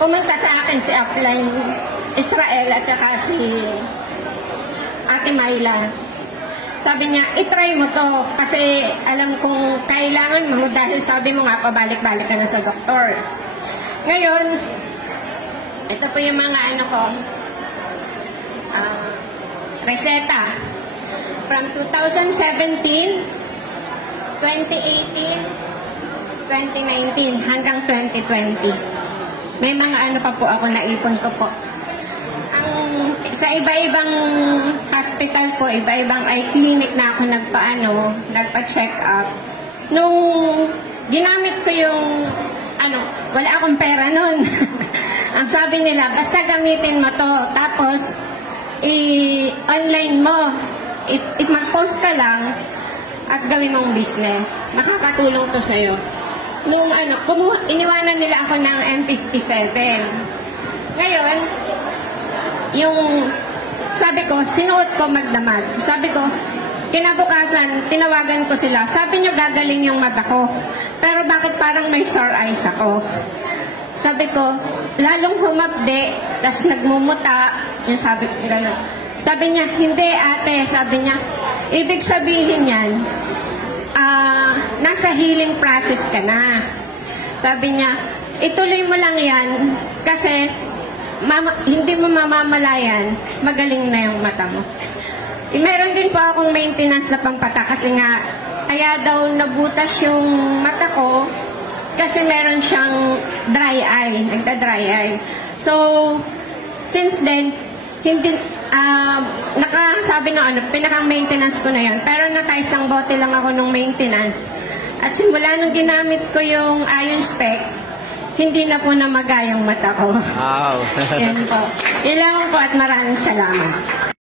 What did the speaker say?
pumunta sa akin si Upline Israel at saka si Ate Myla. Sabi niya, itry mo to kasi alam kong kailangan mo dahil sabi mo nga pabalik-balik ka na sa doktor. Ngayon, ito po yung mga ano ko, reseta. From 2017, 2018, 2019 hanggang 2020. May mga ano pa po ako naipon ko po. Sa iba-ibang hospital po, iba-ibang eye clinic na ako nagpa-check up. Nung ginamit ko yung, wala akong pera nun. Ang sabi nila, basta gamitin mo to, tapos i-online mo, mag-post ka lang, at gawin mong business. Makakatulong to sa'yo. Nung iniwanan nila ako ng M57. Ngayon, yung sabi ko, sinuot ko magdamag. Sabi ko, kinabukasan, tinawagan ko sila. Sabi nyo gagaling yung mata ko. Pero bakit parang may sore eyes ako? Sabi ko, lalong humapde, tas nagmumuta. Yung sabi ko, gano'n. Sabi niya, hindi ate. Sabi niya, ibig sabihin yan, nasa healing process ka na. Sabi niya, ituloy mo lang yan kasi hindi mo mamamalayan, magaling na yung mata mo. Meron din po akong maintenance na pampata kasi nga, kaya daw nabutas yung mata ko kasi meron siyang dry eye, nagda-dry eye. So, since then, hindi, nakasabi ng pinakang maintenance ko na yun. Pero nakaisang bote lang ako ng maintenance. At simula nung ginamit ko yung iron spec, hindi na po namaga yung mata ko. Wow. Yan po. Yan lang po at maraming salamat.